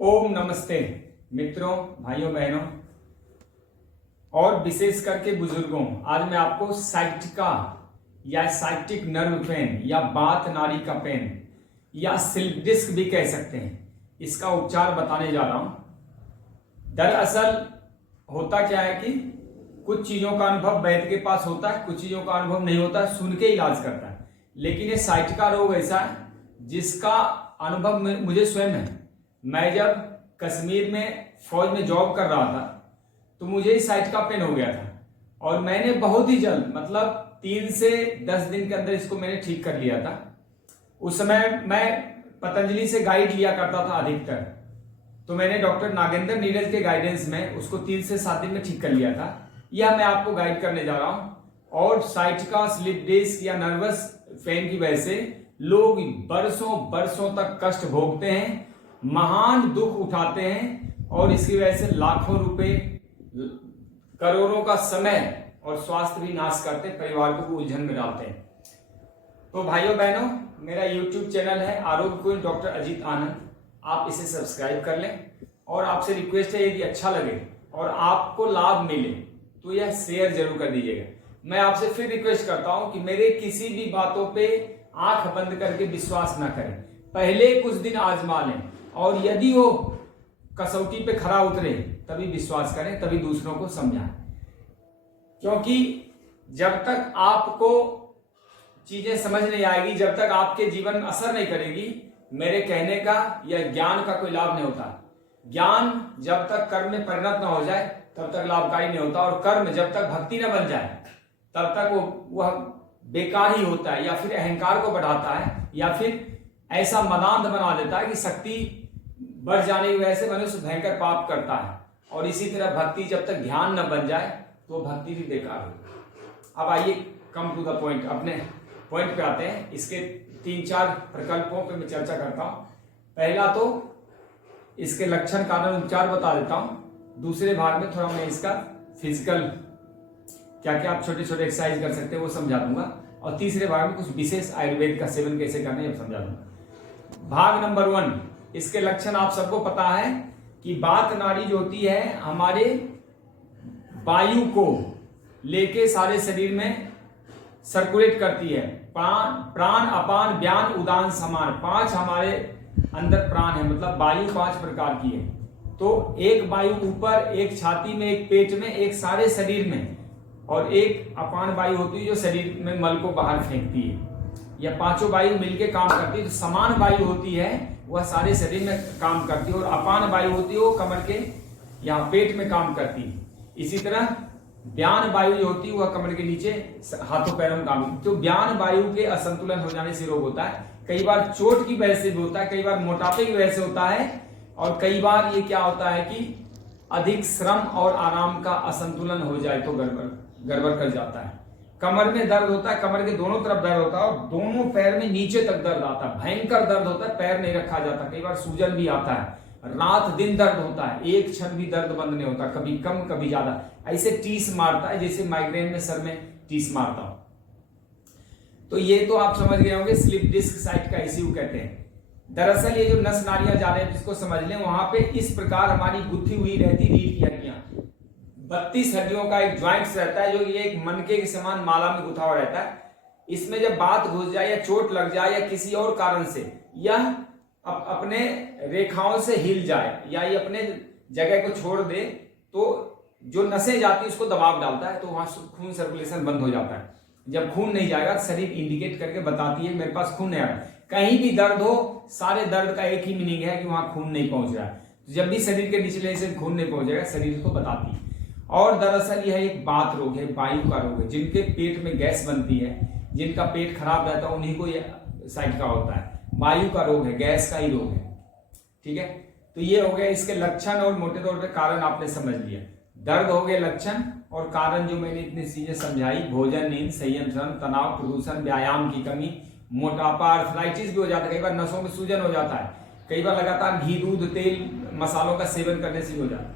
ओम नमस्ते मित्रों, भाइयों बहनों और विशेष करके बुजुर्गों। आज मैं आपको साइटिका या साइटिक नर्व पेन या बात नाड़ी का पेन या स्लिप डिस्क भी कह सकते हैं, इसका उपचार बताने जा रहा हूं। दरअसल होता क्या है कि कुछ चीजों का अनुभव वैद्य के पास होता है, कुछ चीजों का अनुभव नहीं होता है, सुन के इलाज करता है। लेकिन ये साइटिका रोग ऐसा है जिसका अनुभव मुझे स्वयं है। मैं जब कश्मीर में फौज में जॉब कर रहा था तो मुझे इस साइटिका पेन हो गया था और मैंने बहुत ही जल्द, मतलब 3 से 10 दिन के अंदर इसको मैंने ठीक कर लिया था। उस समय मैं पतंजलि से गाइड लिया करता था अधिकतर, तो मैंने डॉक्टर नागेंद्र नीरज के गाइडेंस में उसको 3 से 7 दिन में ठीक कर लिया था। यह मैं आपको गाइड करने जा रहा हूं। और साइटिका, स्लिप डिस्क या नर्वस पेन की वजह से लोग बरसों तक कष्ट भोगते हैं, महान दुख उठाते हैं और इसकी वजह से लाखों रुपए, करोड़ों का समय और स्वास्थ्य भी नाश करते, परिवार को उलझन में डालते हैं। तो भाइयों बहनों, मेरा YouTube चैनल है आरोग्य कुंज डॉक्टर अजीत आनंद, आप इसे सब्सक्राइब कर लें। और आपसे रिक्वेस्ट है, यदि अच्छा लगे और आपको लाभ मिले तो यह शेयर जरूर कर दीजिएगा। मैं आपसे फिर रिक्वेस्ट करता हूं कि मेरे किसी भी बातों पे आंख बंद करके विश्वास ना करें, पहले कुछ दिन आजमा लें और यदि वो कसौटी पे खरा उतरे तभी विश्वास करें, तभी दूसरों को समझाएं। क्योंकि जब तक आपको चीजें समझ नहीं आएगी, जब तक आपके जीवन में असर नहीं करेगी, मेरे कहने का या ज्ञान का कोई लाभ नहीं होता। ज्ञान जब तक कर्म में परिणत ना हो जाए तब तक लाभकारी नहीं होता, और कर्म जब तक भक्ति न बन जाए तब तक वह बेकार ही होता है, या फिर अहंकार को बढ़ाता है, या फिर ऐसा मदांध बना देता है कि शक्ति बढ़ जाने की वजह से मनुष्य भयंकर पाप करता है। और इसी तरह भक्ति जब तक ध्यान न बन जाए तो भक्ति भी बेकार हो। अब आइए कम टू द पॉइंट, अपने पॉइंट पे आते हैं। इसके 3-4 प्रकल्पों पे मैं चर्चा करता हूं। पहला तो इसके लक्षण, कारण, उपचार बता देता हूं। दूसरे भाग में थोड़ा मैं इसका फिजिकल क्या क्या आप छोटे छोटे एक्सरसाइज कर सकते हैं वो समझा दूंगा, और तीसरे भाग में कुछ विशेष आयुर्वेद का सेवन कैसे करना है समझा दूंगा। भाग नंबर 1, इसके लक्षण आप सबको पता है कि बात नाड़ी जो होती है हमारे वायु को लेके सारे शरीर में सर्कुलेट करती है। प्राण, अपान, व्यान, उदान, समान, 5 हमारे अंदर प्राण है, मतलब वायु 5 प्रकार की है। तो एक वायु ऊपर, एक छाती में, एक पेट में, एक सारे शरीर में, और एक अपान वायु होती है जो शरीर में मल को बाहर फेंकती है। यह 5 वायु मिलके काम करती है। जो समान वायु होती है वह सारे शरीर में काम करती है, और अपान वायु होती है वो कमर के यहाँ पेट में काम करती है। इसी तरह व्यान वायु जो होती है वह कमर के नीचे हाथों पैरों में काम करती है। तो व्यान वायु के असंतुलन हो जाने से रोग होता है। कई बार चोट की वजह से भी होता है, कई बार मोटापे की वजह से होता है, और कई बार ये क्या होता है कि अधिक श्रम और आराम का असंतुलन हो जाए तो गड़बड़ कर जाता है। कमर में दर्द होता है, कमर के दोनों तरफ दर्द होता है, और दोनों पैर में नीचे तक दर्द आता है, भयंकर दर्द होता है, पैर नहीं रखा जाता, कई बार सूजन भी आता है, रात दिन दर्द होता है, एक क्षण भी दर्द बंद नहीं होता, कभी कम कभी ज्यादा, ऐसे टीस मारता है जैसे माइग्रेन में सर में टीस मारता हो। तो ये तो आप समझ गए होंगे, स्लिप डिस्क साइट का इश्यू कहते हैं। दरअसल ये जो नस नाड़ियां जा रहे हैं जिसको समझ लें, वहां पे इस प्रकार हमारी गुत्थी हुई रहती रीढ़ की हड्डियां, 32 हड्डियों का एक ज्वाइंट्स रहता है जो ये एक मनके के समान माला में गुथा हुआ रहता है। इसमें जब बात घुस जाए या चोट लग जाए या किसी और कारण से यह अपने रेखाओं से हिल जाए या ये अपने जगह को छोड़ दे तो जो नसें जाती है उसको दबाव डालता है, तो वहां खून सर्कुलेशन बंद हो जाता है। जब खून नहीं जाएगा शरीर इंडिकेट करके बताती है मेरे पास खून नहीं आ रहा। कहीं भी दर्द हो, सारे दर्द का एक ही मीनिंग है कि वहां खून नहीं पहुंच रहा है। जब भी शरीर के निचले हिस्से खून नहीं पहुंचेगा शरीर को बताती है। और दरअसल यह एक बात रोग है, वायु का रोग है। जिनके पेट में गैस बनती है, जिनका पेट खराब रहता है, उन्हीं को यह साइटिका होता है। वायु का रोग है, गैस का ही रोग है। ठीक है, तो ये हो गया इसके लक्षण, और मोटे तौर पे कारण आपने समझ लिया। दर्द हो गए लक्षण, और कारण जो मैंने इतनी चीजें समझाई, भोजन, नींद, संयम, श्रम, तनाव, प्रदूषण, व्यायाम की कमी, मोटापा, आर्थराइटिस भी हो जाता है, कई बार नसों में सूजन हो जाता है, कई बार लगातार घी, दूध, तेल, मसालों का सेवन करने से हो जाता है।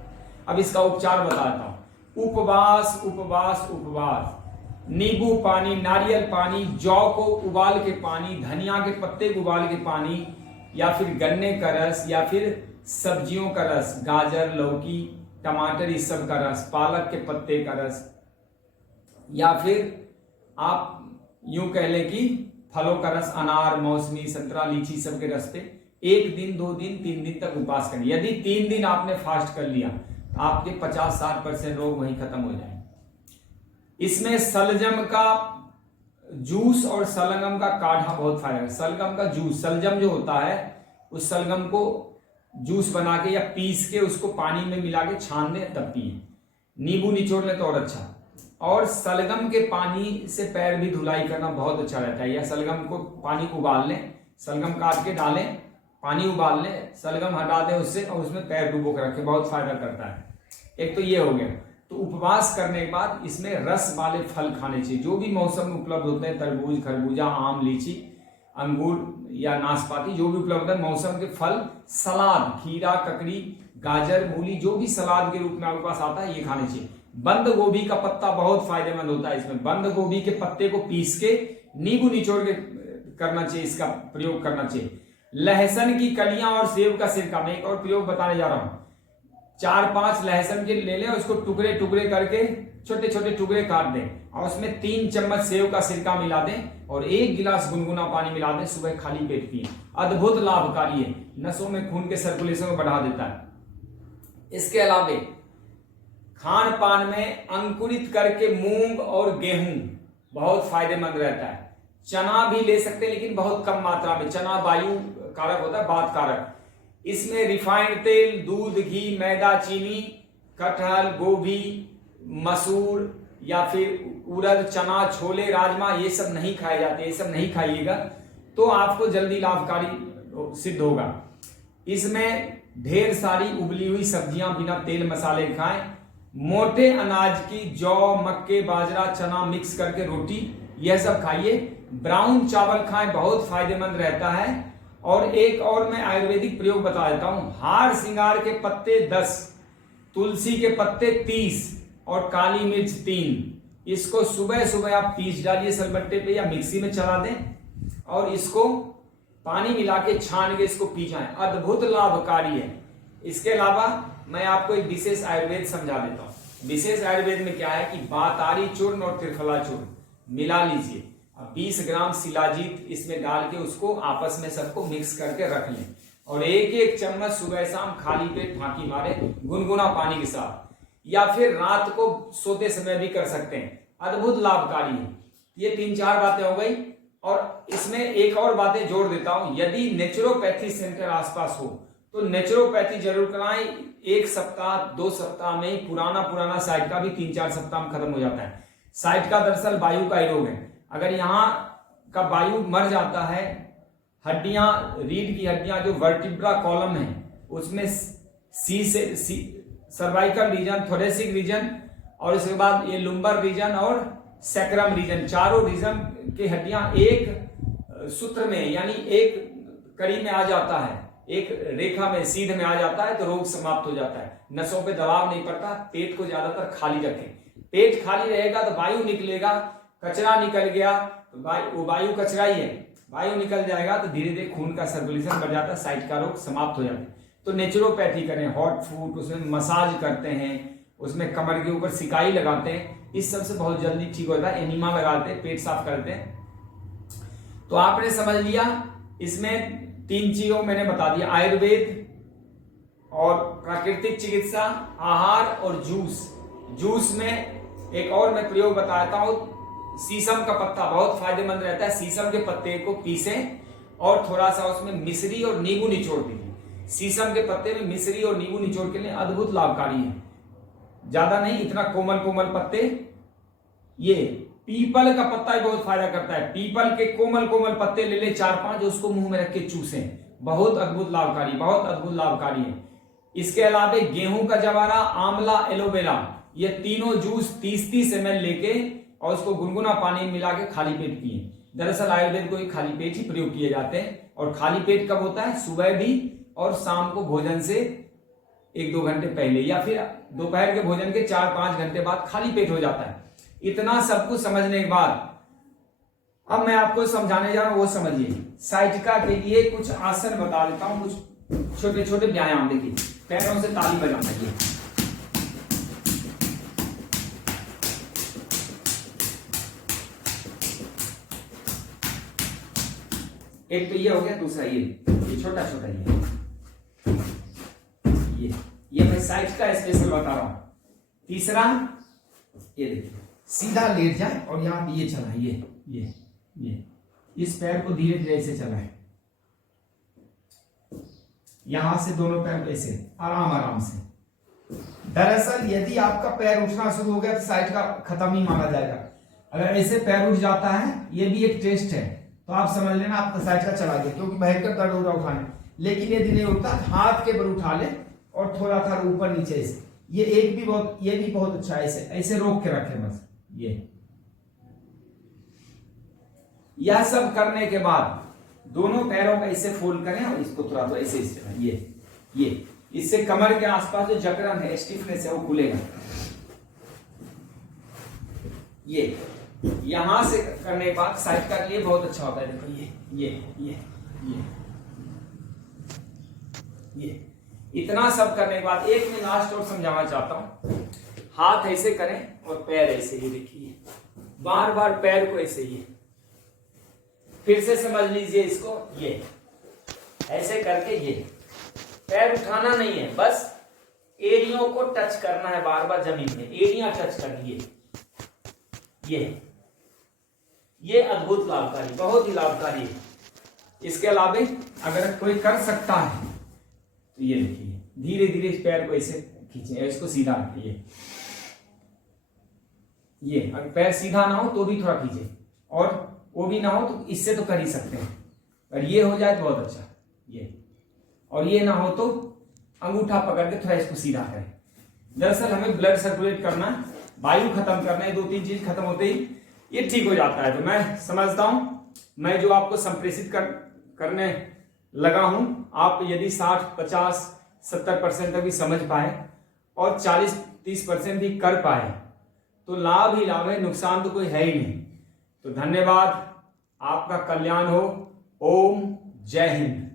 अब इसका उपचार बताता हूं। उपवास, उपवास, उपवास, नींबू पानी, नारियल पानी, जौ को उबाल के पानी, धनिया के पत्ते को उबाल के पानी, या फिर गन्ने का रस, या फिर सब्जियों का रस, गाजर, लौकी, टमाटर, इस सब का रस, पालक के पत्ते का रस, या फिर आप यूं कह लें कि फलों का रस, अनार, मौसमी, संतरा, लीची, सब के रस पे 1 दिन, 2 दिन, 3 दिन तक उपवास करिए। यदि 3 दिन आपने फास्ट कर लिया तो आपके 50-60% रोग वहीं खत्म हो जाएंगे। इसमें सलजम का जूस और सलगम का काढ़ा बहुत फायदा है। सलगम का जूस, सलजम जो होता है उस सलगम को जूस बना के या पीस के उसको पानी में मिला के छान दें तब पिए। नींबू निचोड़ लें तो और अच्छा। और सलगम के पानी से पैर भी धुलाई करना बहुत अच्छा रहता है। या सलगम को पानी को उबाल लें, सलगम काट के डालें, पानी उबाल लें, सलगम हटा दें उससे और उसमें पैर डुबो कर रखें, बहुत फायदा करता है। एक तो ये हो गया। तो उपवास करने के बाद इसमें रस वाले फल खाने चाहिए, जो भी मौसम में उपलब्ध होते हैं, तरबूज, खरबूजा, आम, लीची, अंगूर या नाशपाती, जो भी उपलब्ध है मौसम के फल, सलाद, खीरा, ककड़ी, गाजर, मूली, जो भी सलाद के रूप में आपके पास आता है ये खाने चाहिए। बंद गोभी का पत्ता बहुत फायदेमंद होता है। इसमें बंद गोभी के पत्ते को पीस के नींबू निचोड़ के करना चाहिए, इसका प्रयोग करना चाहिए। लहसुन की कलियां और सेब का सिरका, मैं एक और प्रयोग बताने जा रहा हूं। 4-5 लहसुन के ले लें, उसको टुकड़े टुकड़े करके छोटे छोटे टुकड़े काट दें और उसमें 3 चम्मच सेब का सिरका मिला दें और 1 गिलास गुनगुना पानी मिला दें, सुबह खाली पेट पिए। अद्भुत लाभकारी है, नसों में खून के सर्कुलेशन को बढ़ा देता है। इसके अलावा खान पान में अंकुरित करके मूंग और गेहूं बहुत फायदेमंद रहता है। चना भी ले सकते हैं लेकिन बहुत कम मात्रा में। चना वायु कारक होता है, बात कारक। इसमें रिफाइंड तेल, दूध, घी, मैदा, चीनी, कटहल, गोभी, मसूर या फिर उड़द, चना, छोले, राजमा, ये सब नहीं खाए जाते। ये सब नहीं खाइएगा तो आपको जल्दी लाभकारी सिद्ध होगा। इसमें ढेर सारी उबली हुई सब्जियां बिना तेल मसाले खाएं। मोटे अनाज की जौ, मक्के, बाजरा, चना मिक्स करके रोटी, यह सब खाइए। ब्राउन चावल खाएं, बहुत फायदेमंद रहता है। और एक और मैं आयुर्वेदिक प्रयोग बता देता हूं। हार सिंगार के पत्ते 10, तुलसी के पत्ते 30 और काली मिर्च 3। इसको सुबह सुबह आप पीस डालिए सिलबट्टे पे या मिक्सी में चला दें और इसको पानी मिला के छान के इसको पी जाएं, अद्भुत लाभकारी है। इसके अलावा मैं आपको एक विशेष आयुर्वेद समझा देता हूं। विशेष आयुर्वेद में क्या है कि बातारी चूर्ण और त्रिफला चूर्ण मिला लीजिए, 20 ग्राम शिलाजीत इसमें डाल के उसको आपस में सबको मिक्स करके रख लें और 1-1 चम्मच सुबह शाम खाली पेट फांकी मारे गुनगुना पानी के साथ, या फिर रात को सोते समय भी कर सकते हैं। अद्भुत लाभकारी है। ये 3-4 बातें हो गई और इसमें एक और बातें जोड़ देता हूं। यदि नेचुरोपैथी सेंटर आसपास हो तो नेचुरोपैथी जरूर कराएं। 1 सप्ताह 2 सप्ताह में पुराना साइट का भी 3-4 सप्ताह में खत्म हो जाता है। साइट का दरअसल वायु का ही रोग है। अगर यहाँ का वायु मर जाता है, हड्डियां, रीढ़ की हड्डियां जो वर्टिब्रा कॉलम है उसमें सी से सर्वाइकल रीजन, थोरेसिक रीजन और इसके बाद ये लुम्बर रीजन और सैक्रम रीजन, चारों रीजन की हड्डियां एक सूत्र में यानी एक कड़ी में आ जाता है, एक रेखा में, सीध में आ जाता है तो रोग समाप्त हो जाता है। नसों पे दबाव नहीं पड़ता। पेट को ज्यादातर खाली रखें। पेट खाली रहेगा तो वायु निकलेगा, कचरा निकल गया तो वो वायु कचरा ही है, वायु निकल जाएगा तो धीरे धीरे खून का सर्कुलेशन बढ़ जाता है, साइट का रोग समाप्त हो जाता है। तो नेचुरोपैथी करें, हॉट फूड, उसमें मसाज करते हैं, उसमें कमर के ऊपर सिकाई लगाते हैं, इस सब से बहुत जल्दी ठीक होता है। एनिमा लगाते हैं, पेट साफ करते हैं। तो आपने समझ लिया, इसमें 3 चीजों मैंने बता दिया, आयुर्वेद और प्राकृतिक चिकित्सा, आहार और जूस। जूस में एक और मैं प्रयोग बताता हूं, शीशम का पत्ता बहुत फायदेमंद रहता है। शीशम के पत्ते को पीसें और थोड़ा सा उसमें मिश्री और नींबू निचोड़ दीजिए। शीशम के पत्ते में मिश्री और नींबू निचोड़ के लिए अद्भुत लाभकारी है। ज्यादा नहीं, इतना कोमल कोमल पत्ते। ये पीपल का पत्ता भी बहुत फायदा करता है। पीपल के कोमल कोमल पत्ते ले ले 4-5, उसको मुंह में रख के चूसें, बहुत अद्भुत लाभकारी, बहुत अद्भुत लाभकारी है। इसके अलावा गेहूं का जवारा, आंवला, एलोवेरा, ये तीनों जूस 30-30 ml लेके और उसको गुनगुना पानी में मिला के खाली पेट पिए। दरअसल आयुर्वेद को खाली पेट ही प्रयोग किए जाते हैं। और खाली पेट कब होता है? सुबह भी और शाम को भोजन से 1-2 घंटे पहले, या फिर दोपहर के भोजन के 4-5 घंटे बाद खाली पेट हो जाता है। इतना सब कुछ समझने के बाद अब मैं आपको समझाने जा रहा हूं, वो समझिए। साइटिका के लिए कुछ आसन बता देता हूं, कुछ छोटे छोटे व्यायाम देखिए, पैरों से ताली बजाना। ये एक तो ये हो गया, दूसरा ये छोटा छोटा ये मैं साइड का स्पेशल बता रहा हूं। तीसरा ये देखिए, सीधा लेट जाए और यहां पे ये चलाए, ये इस पैर को धीरे धीरे ऐसे चलाए, यहां से दोनों पैर ऐसे आराम आराम से। दरअसल यदि आपका पैर उठना शुरू हो गया तो साइड का खत्म ही माना जाएगा। अगर ऐसे पैर उठ जाता है, ये भी एक टेस्ट है, तो आप समझ लेना आपका साइड का चला गया, क्योंकि भयंकर दर्द हो रहा उठाने। लेकिन यदि नहीं उठता, हाथ के बल उठा ले और थोड़ा था ऊपर नीचे ऐसे, ये भी बहुत अच्छा है। ऐसे रोक के रखे बस। यह सब करने के बाद दोनों पैरों का ऐसे फोल्ड करें और इसको थोड़ा तो ऐसे ये इससे कमर के आसपास जो जकड़न है, स्टिफनेस है, वो खुलेगा। ये यहां से करने के बाद साइड का ये बहुत अच्छा होता है। देखो ये इतना सब करने के बाद एक मैं लास्ट और समझाना चाहता हूं। हाथ ऐसे करें और पैर ऐसे, ये देखिए, बार बार पैर को ऐसे, ये फिर से समझ लीजिए इसको, ये ऐसे करके ये पैर उठाना नहीं है, बस एड़ियों को टच करना है बार बार जमीन में, एड़ियां टच करनी है। ये अद्भुत लाभकारी, बहुत ही लाभकारी है। इसके अलावा अगर कोई कर सकता है तो ये देखिए, धीरे धीरे इस पैर को ऐसे खींचे, इसको सीधा रखिए। ये अगर पैर सीधा ना हो तो भी थोड़ा खींचे, और वो भी ना हो तो इससे तो कर ही सकते हैं। अगर ये हो जाए तो बहुत अच्छा, ये, और ये ना हो तो अंगूठा पकड़ के थोड़ा इसको सीधा करें। दरअसल हमें ब्लड सर्कुलेट करना है, वायु खत्म करना है, 2-3 चीज खत्म होते ही ये ठीक हो जाता है। तो मैं समझता हूं, मैं जो आपको संप्रेषित करने लगा हूं, आप यदि 60-50-70% तक भी समझ पाए और 40-30% भी कर पाए तो लाभ ही लाभ है, नुकसान तो कोई है ही नहीं। तो धन्यवाद, आपका कल्याण हो। ओम जय हिंद।